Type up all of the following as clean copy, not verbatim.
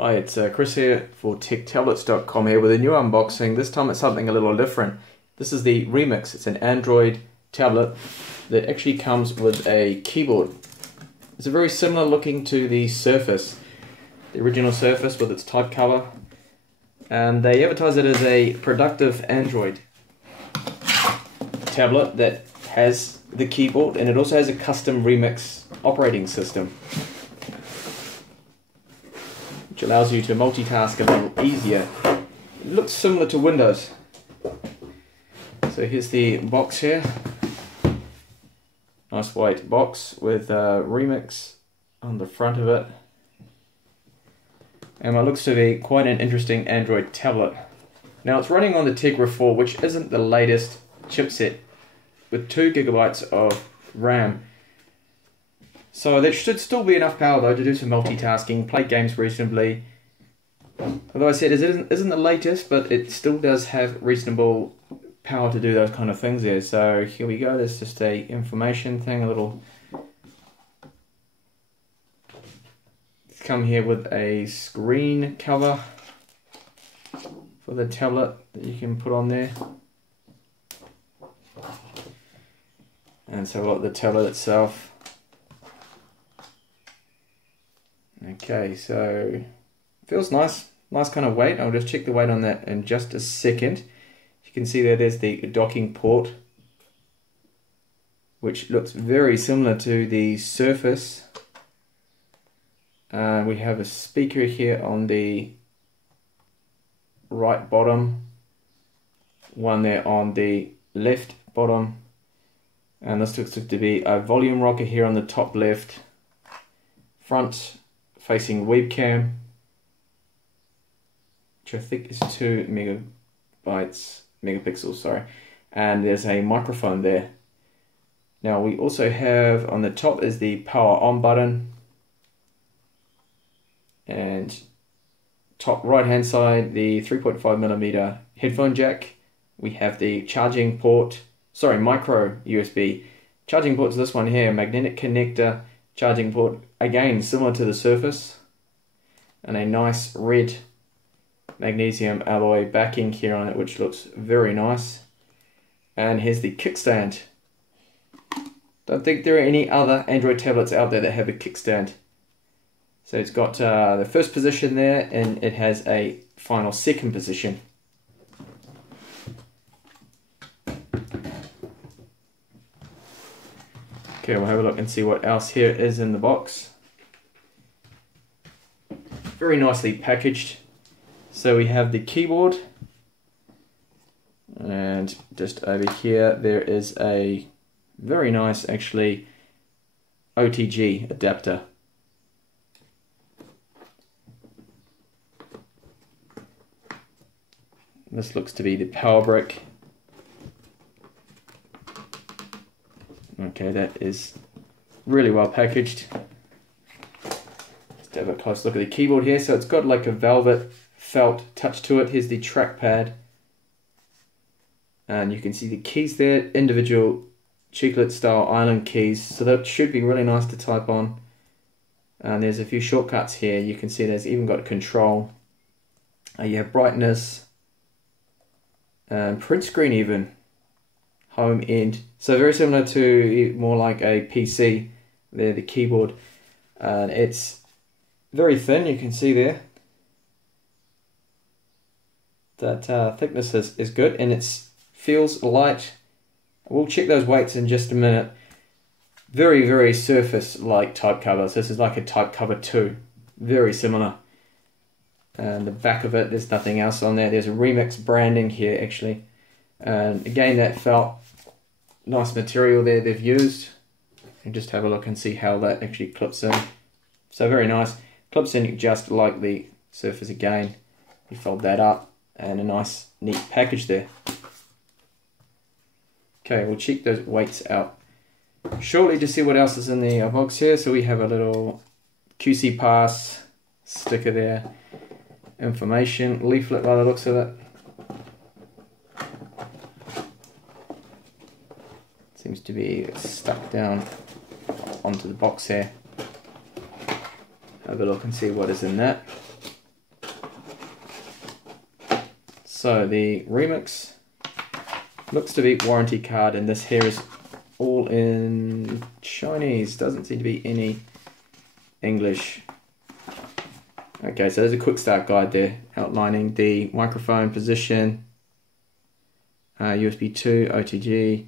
Hi, it's Chris here for TechTablets.com here with a new unboxing. This time it's something a little different. This is the Remix. It's an Android tablet that actually comes with a keyboard. It's very similar looking to the Surface, the original Surface with its type cover. And they advertise it as a productive Android tablet that has the keyboard, and it also has a custom Remix operating system, which allows you to multitask a little easier. It looks similar to Windows. So here's the box here. Nice white box with Remix on the front of it. And it looks to be quite an interesting Android tablet. Now it's running on the Tegra 4, which isn't the latest chipset, with 2 GB of RAM. So there should still be enough power though to do some multitasking, play games reasonably. Although I said it isn't the latest, but it still does have reasonable power to do those kind of things there. So here we go, there's just a information thing, a little... It's come here with a screen cover for the tablet that you can put on there. And so we've got the tablet itself. Okay, so feels nice kind of weight. I'll just check the weight on that in just a second. You can see there's the docking port, which looks very similar to the Surface. We have a speaker here on the right bottom, one there on the left bottom, and this looks to be a volume rocker here on the top left, front facing webcam, which I think is 2 megapixels, sorry, and there's a microphone there. Now we also have on the top is the power on button, and top right hand side the 3.5mm headphone jack. We have the charging port, micro USB charging port to this one here, magnetic connector charging port, again similar to the Surface, and a nice red magnesium alloy backing here on it, which looks very nice. And here's the kickstand. Don't think there are any other Android tablets out there that have a kickstand. So it's got the first position there, and it has a final second position. Okay, we'll have a look and see what else here is in the box. Very nicely packaged. So we have the keyboard, and just over here there is a very nice actually OTG adapter. This looks to be the power brick. Okay, that is really well packaged. Let's have a close look at the keyboard here. So it's got like a velvet felt touch to it. Here's the trackpad, and you can see the keys there, individual chiclet style island keys, so that should be really nice to type on. And there's a few shortcuts here. You can see there's even got control. You have brightness, and print screen even, home end. So very similar to more like a PC there, the keyboard. And it's very thin, you can see there. That thickness is good, and it feels light. We'll check those weights in just a minute. Very, very Surface-like type cover. So this is like a type cover 2. Very similar. And the back of it, there's nothing else on there. There's a Remix branding here actually. And again, that felt nice material there they've used. And just have a look and see how that actually clips in. So very nice. Clips in just like the Surface again. You fold that up, and a nice neat package there. Okay, we'll check those weights out shortly to see what else is in the box here. So we have a little QC Pass sticker there, information leaflet by the looks of it. Seems to be stuck down onto the box here. Have a look and see what is in that. So the Remix looks to be warranty card, and this here is all in Chinese. Doesn't seem to be any English. Okay, so there's a quick start guide there outlining the microphone position, USB 2, OTG,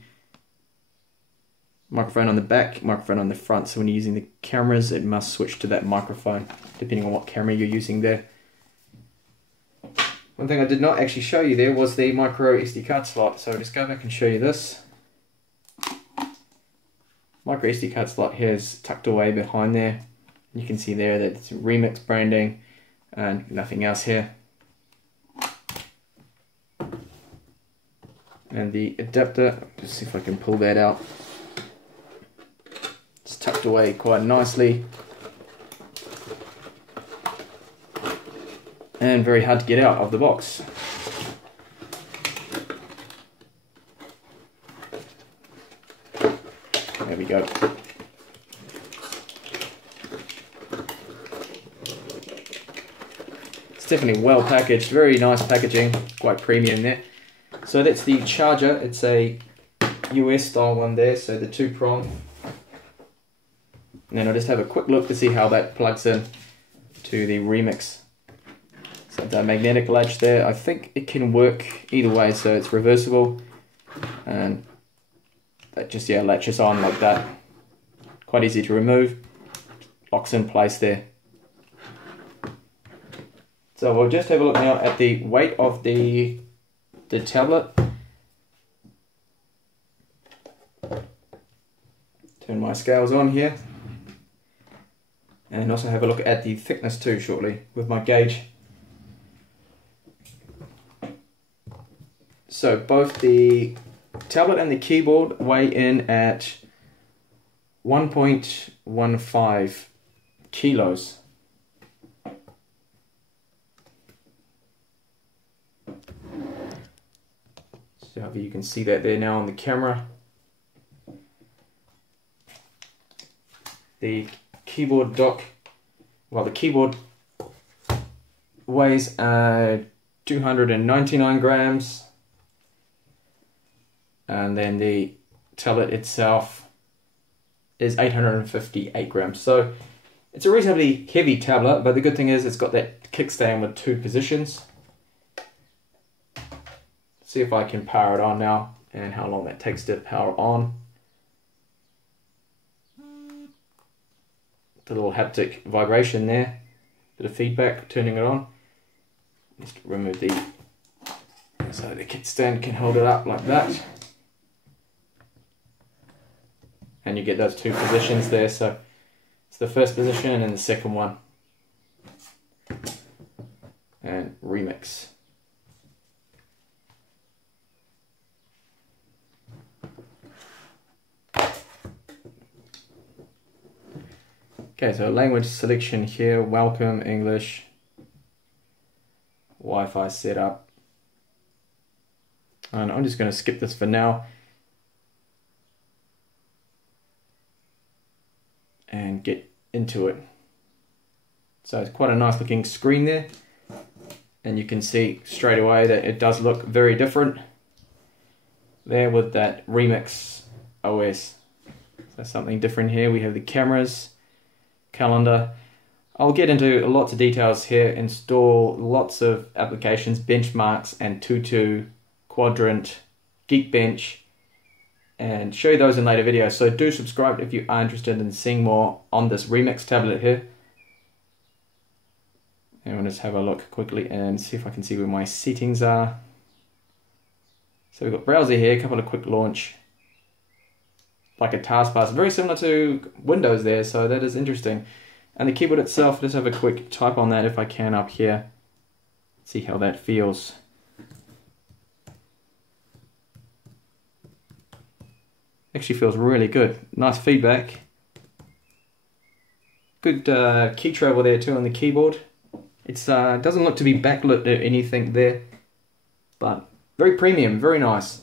microphone on the back, microphone on the front. So when you're using the cameras, it must switch to that microphone depending on what camera you're using there. One thing I did not actually show you there was the micro SD card slot. So I'll just go back and show you this. Micro SD card slot here is tucked away behind there. You can see there that it's Remix branding and nothing else here. And the adapter, just see if I can pull that out. It's tucked away quite nicely. And very hard to get out of the box. There we go. It's definitely well packaged, very nice packaging, quite premium there. So that's the charger. It's a US style one there, so the 2-prong. And then I'll just have a quick look to see how that plugs in to the Remix. So the magnetic latch there, I think it can work either way, so it's reversible, and that just latches on like that. Quite easy to remove, locks in place there. So we'll just have a look now at the weight of the tablet. Turn my scales on here, and also have a look at the thickness too shortly with my gauge. So both the tablet and the keyboard weigh in at 1.15 kilos. So you can see that there now on the camera. The keyboard dock, well, the keyboard weighs 299 grams. And then the tablet itself is 858 grams. So it's a reasonably heavy tablet, but the good thing is it's got that kickstand with 2 positions. See if I can power it on now and how long that takes to power on. The little haptic vibration there, bit of feedback turning it on. Just remove the, so the kickstand can hold it up like that. And you get those 2 positions there, so it's the first position and then the second one. And Remix. Okay, so language selection here, welcome, English, Wi-Fi setup. And I'm just going to skip this for now. And get into it. So it's quite a nice looking screen there, and you can see straight away that it does look very different there with that Remix OS. So something different here. We have the cameras, calendar. I'll get into lots of details here, install lots of applications, benchmarks and Tutu, Quadrant, Geekbench, and show you those in later videos. So do subscribe if you are interested in seeing more on this Remix tablet here. And we'll just have a look quickly and see if I can see where my settings are. So we've got browser here, a couple of quick launch, like a taskbar, very similar to Windows there, so that is interesting. And the keyboard itself, let's have a quick type on that if I can up here. See how that feels. Actually feels really good. Nice feedback. Good key travel there too on the keyboard. It's doesn't look to be backlit or anything there, but very premium, very nice.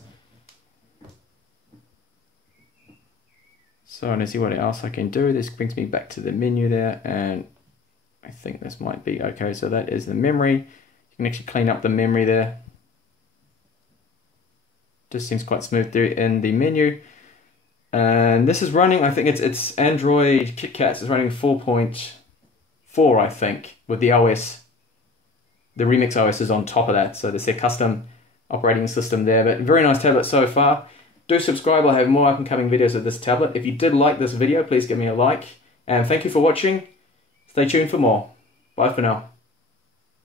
So let's see what else I can do. This brings me back to the menu there, and I think this might be okay. So that is the memory. You can actually clean up the memory there. Just seems quite smooth there in the menu. And this is running, I think it's Android KitKat. It's running 4.4, I think, with the OS. The Remix OS is on top of that, so there's a custom operating system there. But very nice tablet so far. Do subscribe, I'll have more up and coming videos of this tablet. If you did like this video, please give me a like. And thank you for watching. Stay tuned for more. Bye for now.